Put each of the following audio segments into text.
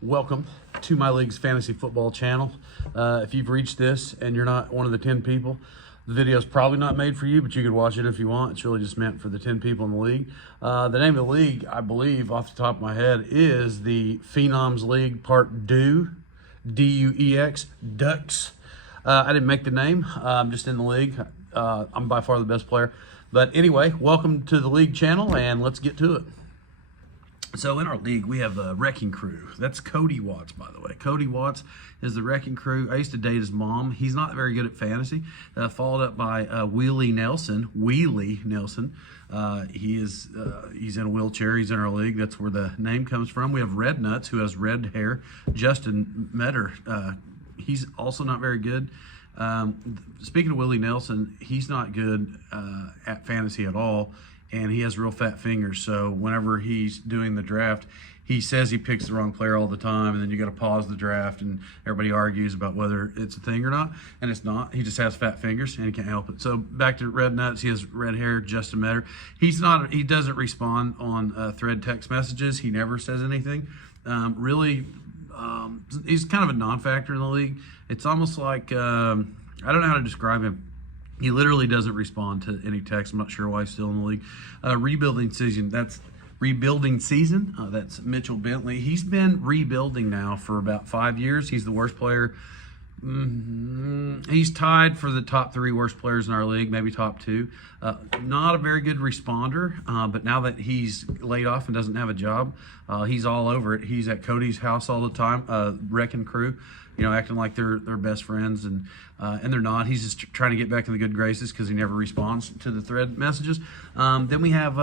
Welcome to my league's fantasy football channel. If you've reached this and you're not one of the 10 people, the video is probably not made for you, but you could watch it if you want. It's really just meant for the 10 people in the league. The name of the league, I believe, off the top of my head, is the Phenoms League Part Deux, D-U-E-X, Ducks. I didn't make the name. I'm just in the league. I'm by far the best player. But anyway, welcome to the league channel, and let's get to it. So in our league, we have a wrecking crew. That's Cody Watts, by the way. Cody Watts is the wrecking crew. I used to date his mom. He's not very good at fantasy. Followed up by Wheelie Nelson. He's in a wheelchair. He's in our league. That's where the name comes from. We have Red Nuts, who has red hair. Justin Metter. He's also not very good. Speaking of Willie Nelson, he's not good at fantasy at all. And he has real fat fingers, so whenever he's doing the draft, he says he picks the wrong player all the time, and then you got to pause the draft, and everybody argues about whether it's a thing or not, and it's not. He just has fat fingers, and he can't help it. So back to Red Nuts, he has red hair, Justin Metter. He doesn't respond on thread text messages. He never says anything. He's kind of a non-factor in the league. It's almost like, I don't know how to describe him. He literally doesn't respond to any text. I'm not sure why he's still in the league. Rebuilding season. That's Mitchell Bentley. He's been rebuilding now for about 5 years. He's the worst player. He's tied for the top 3 worst players in our league, maybe top 2. Not a very good responder, but now that he's laid off and doesn't have a job, he's all over it. He's at Cody's house all the time, wrecking crew, acting like they're best friends, and they're not. He's just trying to get back in the good graces because he never responds to the thread messages. Then we have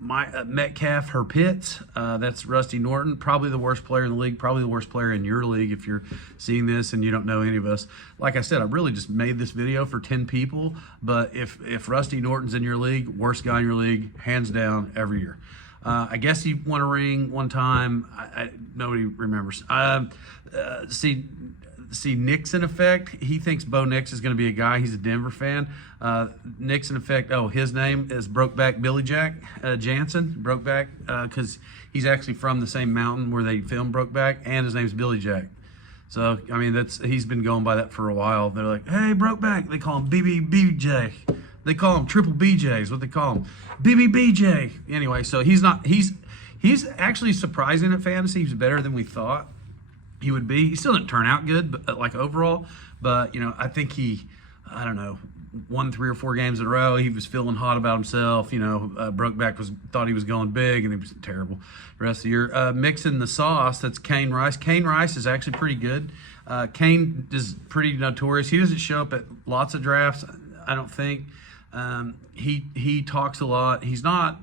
Metcalf Herpitz. That's Rusty Norton, probably the worst player in the league, probably the worst player in your league if you're seeing this and you don't know any of us. Like I said, I really just made this video for 10 people, but if Rusty Norton's in your league, worst guy in your league, hands down, every year. I guess he won a ring one time. Nobody remembers. See Nixon effect. He thinks Bo Nix is going to be a guy. He's a Denver fan. Nixon effect. Oh, his name is Brokeback Billy Jack Jansen. Brokeback because he's actually from the same mountain where they filmed Brokeback, and his name's Billy Jack. So I mean, he's been going by that for a while. They're like, hey, Brokeback. They call him BBBJ. They call him Triple BJ is what they call him. BBBJ. Anyway, so he's actually surprising at fantasy. He's better than we thought he would be. He still didn't turn out good, but like overall. But I think I don't know, won 3 or 4 games in a row. He was feeling hot about himself. Brokeback thought he was going big, and he was terrible the rest of the year. Mixing the sauce, that's Kane Rice. Kane Rice is actually pretty good. Kane is pretty notorious. He doesn't show up at lots of drafts, I don't think. He talks a lot. He's had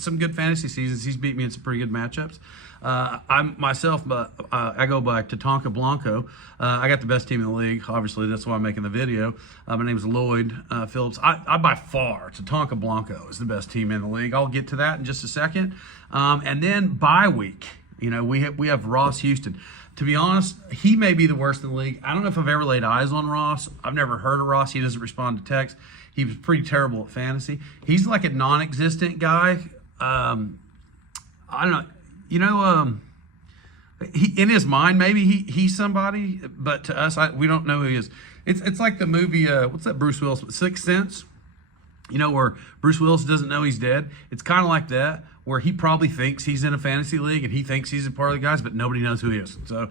some good fantasy seasons. He's beat me in some pretty good matchups. I go by Tatanka Blanco. I got the best team in the league. Obviously, that's why I'm making the video. My name is Lloyd Phillips. I by far, Tatanka Blanco is the best team in the league. I'll get to that in just a second. And then bye week. We have Ross Houston. To be honest, he may be the worst in the league. I don't know if I've ever laid eyes on Ross. I've never heard of Ross. He doesn't respond to text. He was pretty terrible at fantasy. He's like a non-existent guy. I don't know. In his mind, maybe he's somebody, but to us, we don't know who he is. It's like the movie, what's that Bruce Willis, Sixth Sense? Where Bruce Willis doesn't know he's dead. It's kind of like that, where he probably thinks he's in a fantasy league and he thinks he's a part of the guys, but nobody knows who he is. So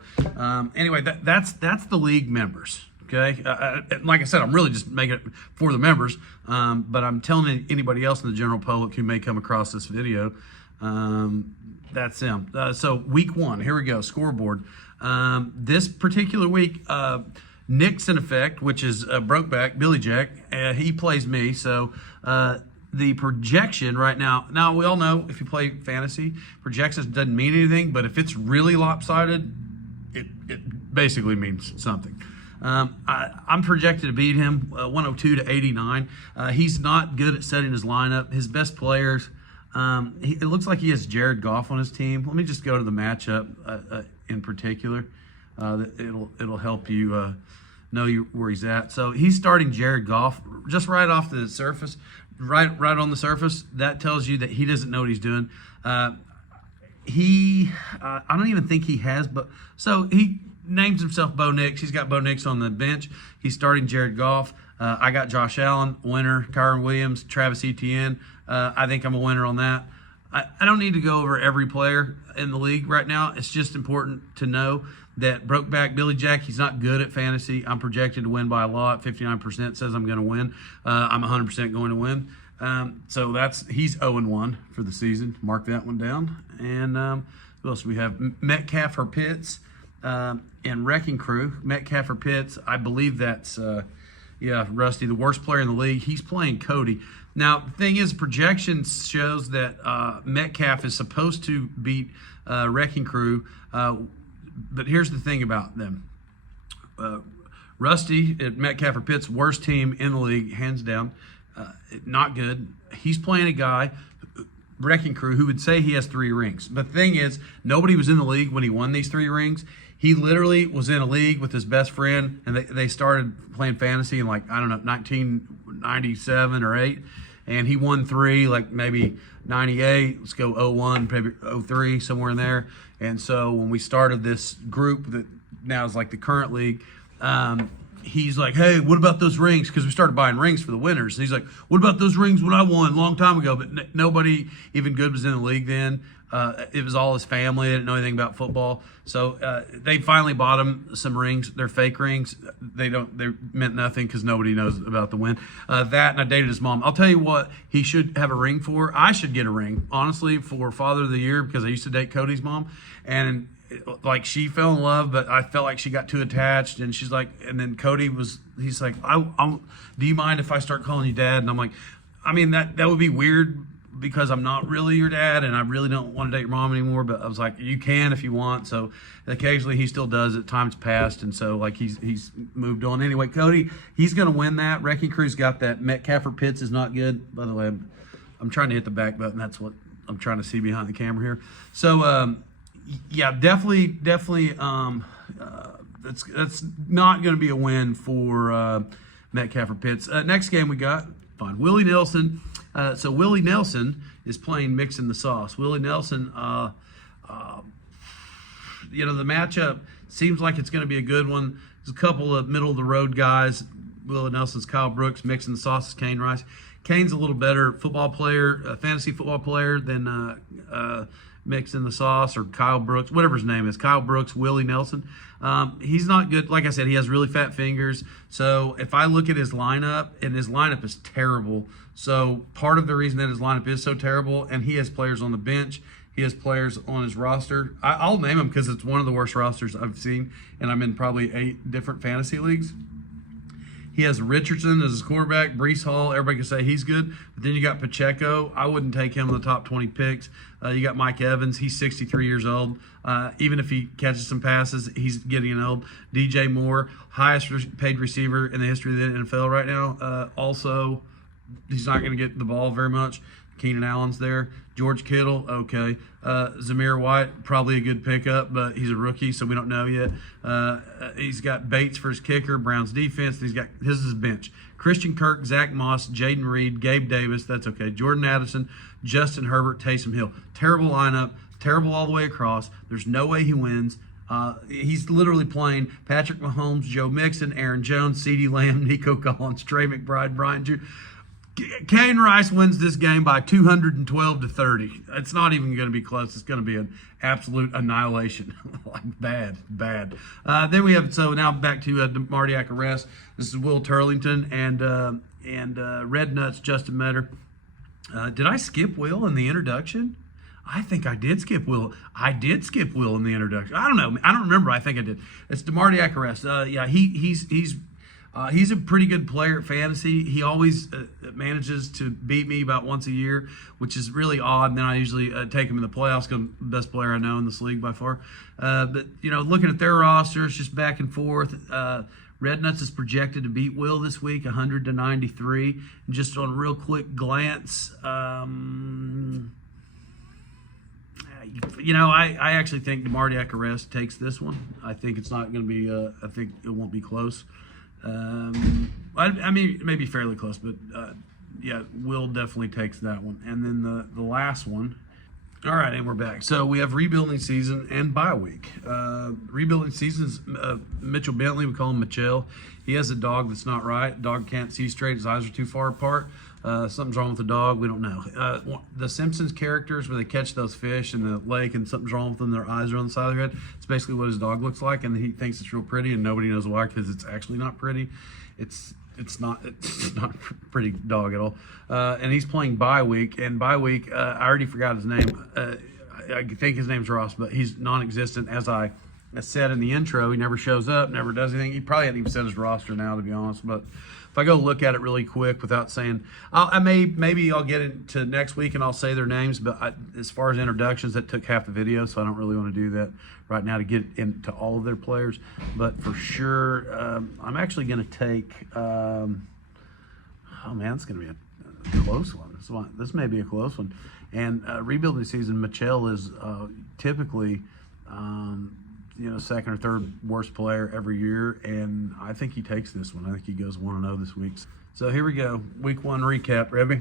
anyway, that's the league members. Okay, like I said, I'm really just making it for the members, but I'm telling anybody else in the general public who may come across this video, that's them. So week 1, here we go, scoreboard. This particular week, Nixon effect, which is Brokeback Billy Jack, he plays me. So the projection right now we all know if you play fantasy, projections doesn't mean anything, but if it's really lopsided, it basically means something. I'm projected to beat him 102 to 89. He's not good at setting his lineup. His best players, it looks like he has Jared Goff on his team. Let me just go to the matchup in particular. It'll help you know where he's at. So he's starting Jared Goff just right off the surface, right on the surface. That tells you that he doesn't know what he's doing. I don't even think he has, but so he names himself Bo Nix. He's got Bo Nix on the bench. He's starting Jared Goff. I got Josh Allen, winner, Kyron Williams, Travis Etienne. I think I'm a winner on that. I don't need to go over every player in the league right now. It's just important to know that Brokeback Billy Jack, he's not good at fantasy. I'm projected to win by a lot. 59% says I'm going to win. I'm 100% going to win. So he's 0-1 for the season. Mark that one down. And who else do we have? Metcalf or Pitts and Wrecking Crew. Metcalf or Pitts, I believe that's Rusty, the worst player in the league. He's playing Cody. Now, the thing is, projections shows that Metcalf is supposed to beat Wrecking Crew, but here's the thing about them. Rusty at Metcalf or Pitts, worst team in the league, hands down. Not good. He's playing a guy, Wrecking Crew, who would say he has 3 rings. But the thing is, nobody was in the league when he won these 3 rings. He literally was in a league with his best friend, and they started playing fantasy in 1997 or 8, and he won 3, maybe 98. Let's go 01, maybe 03, somewhere in there. And so when we started this group that now is like the current league, he's like, hey, what about those rings? Because we started buying rings for the winners. And he's like, what about those rings when I won a long time ago? But nobody even good was in the league then. It was all his family. They didn't know anything about football. So they finally bought him some rings. They're fake rings. They meant nothing because nobody knows about the win. That, and I dated his mom. I'll tell you what he should have a ring for. I should get a ring, honestly, for Father of the Year, because I used to date Cody's mom. And she fell in love, but I felt like she got too attached. And she's like, and then he's like, do you mind if I start calling you Dad? And I'm like, I mean, that would be weird, because I'm not really your dad and I really don't want to date your mom anymore. But I was like, you can if you want. So occasionally he still does it. Time's passed. And so he's moved on. Anyway, Cody, he's going to win that. Wrecking Crew's got that. Metcalf or Pitts is not good. By the way, I'm trying to hit the back button. That's what I'm trying to see behind the camera here. So, yeah, definitely. That's not going to be a win for Metcalf or Pitts. Next game we got, fine, Willie Nelson. So Willie Nelson is playing Mixing the Sauce. Willie Nelson, the matchup seems like it's going to be a good one. There's a couple of middle-of-the-road guys. Willie Nelson's Kyle Brooks. Mixing the Sauce is Kane Rice. Kane's a little better football player, fantasy football player than Mixing the Sauce or Kyle Brooks, whatever his name is. Kyle Brooks, Willie Nelson. He's not good. Like I said, he has really fat fingers. So if I look at his lineup, and his lineup is terrible. So part of the reason that his lineup is so terrible, and he has players on the bench, he has players on his roster. I'll name them because it's one of the worst rosters I've seen, and I'm in probably 8 different fantasy leagues. He has Richardson as his quarterback, Breece Hall. Everybody can say he's good. But then you got Pacheco. I wouldn't take him in the top 20 picks. You got Mike Evans. He's 63 years old. Even if he catches some passes, he's getting old. DJ Moore, highest paid receiver in the history of the NFL right now. Also, he's not going to get the ball very much. Keenan Allen's there. George Kittle, okay. Zamir White, probably a good pickup, but he's a rookie, so we don't know yet. He's got Bates for his kicker, Browns defense. This is his bench. Christian Kirk, Zach Moss, Jaden Reed, Gabe Davis, that's okay. Jordan Addison, Justin Herbert, Taysom Hill. Terrible lineup, terrible all the way across. There's no way he wins. He's literally playing Patrick Mahomes, Joe Mixon, Aaron Jones, CeeDee Lamb, Nico Collins, Trey McBride, Brian Jr. Kane Rice wins this game by 212-30. It's not even going to be close. It's going to be an absolute annihilation. Bad. Then we have, so now back to Mardiac arrest. This is Will Turlington and Red Nuts Justin Metter. Did I skip Will in the introduction? I think I did skip Will. I did skip Will in the introduction. I don't know. I don't remember. I think I did. It's DeMardiac arrest. Yeah, he's a pretty good player at fantasy. He always manages to beat me about once a year, which is really odd. And then I usually take him in the playoffs because I'm the best player I know in this league by far. But, looking at their rosters, just back and forth, Red Nuts is projected to beat Will this week, 100-93. And just on a real quick glance, I actually think DeMardiac arrest takes this one. I think it's not going to be, I think it won't be close. I mean, maybe fairly close, but yeah, Will definitely takes that one. And then the last one, All right, and we're back. So we have rebuilding season and bye week. Rebuilding season's Mitchell Bentley. We call him Mitchell. He has a dog that's not right. Dog can't see straight. His eyes are too far apart. Something's wrong with the dog. We don't know. The Simpsons characters, where they catch those fish in the lake and something's wrong with them, their eyes are on the side of their head. It's basically what his dog looks like, and he thinks it's real pretty, and nobody knows why, because it's actually not pretty. It's not a pretty dog at all. And he's playing bye week. And bye week, I already forgot his name. I think his name's Ross, but he's non-existent. As I said in the intro, he never shows up, never does anything. He probably hasn't even set his roster now, to be honest. But if I go look at it really quick without saying, maybe I'll get into next week and I'll say their names. But as far as introductions, that took half the video, so I don't really want to do that right now to get into all of their players. But for sure, I'm actually going to take. Oh man, it's going to be a close one. This may be a close one. And rebuilding season, Mitchell is typically. Second or third worst player every year, and I think he takes this one. I think he goes 1-0 this week. So here we go. Week 1 recap. Ready?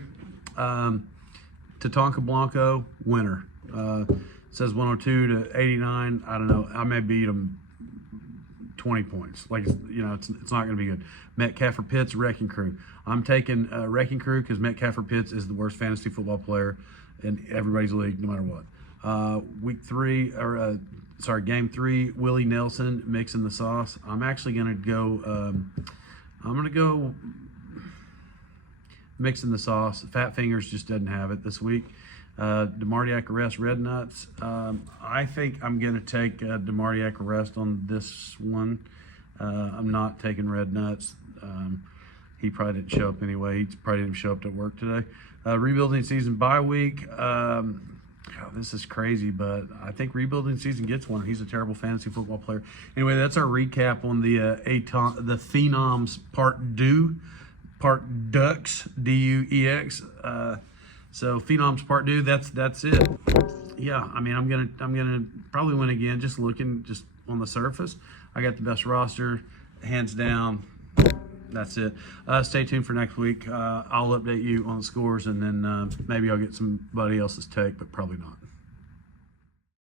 Tatanka Blanco, winner. Says 102 to 89. I don't know. I may beat him 20 points. It's not going to be good. Metcalf or Pitts, Wrecking Crew. I'm taking Wrecking Crew because Metcalf or Pitts is the worst fantasy football player in everybody's league, no matter what. Game 3, Willie Nelson mixing the sauce. I'm actually going to go. Mixing the sauce. Fat Fingers just doesn't have it this week. DeMartiac Arrest, Red Nuts. I think I'm going to take DeMartiac Arrest on this one. I'm not taking Red Nuts. He probably didn't show up anyway. He probably didn't show up to work today. Rebuilding season bye week. This is crazy, but I think rebuilding season gets one. He's a terrible fantasy football player. Anyway, that's our recap on the Phenoms Part Ducks, D-U-E-X. So Phenoms Part Two. That's it. Yeah, I mean, I'm gonna probably win again. Just looking on the surface, I got the best roster, hands down. That's it. Stay tuned for next week. I'll update you on the scores, and then maybe I'll get somebody else's take, but probably not.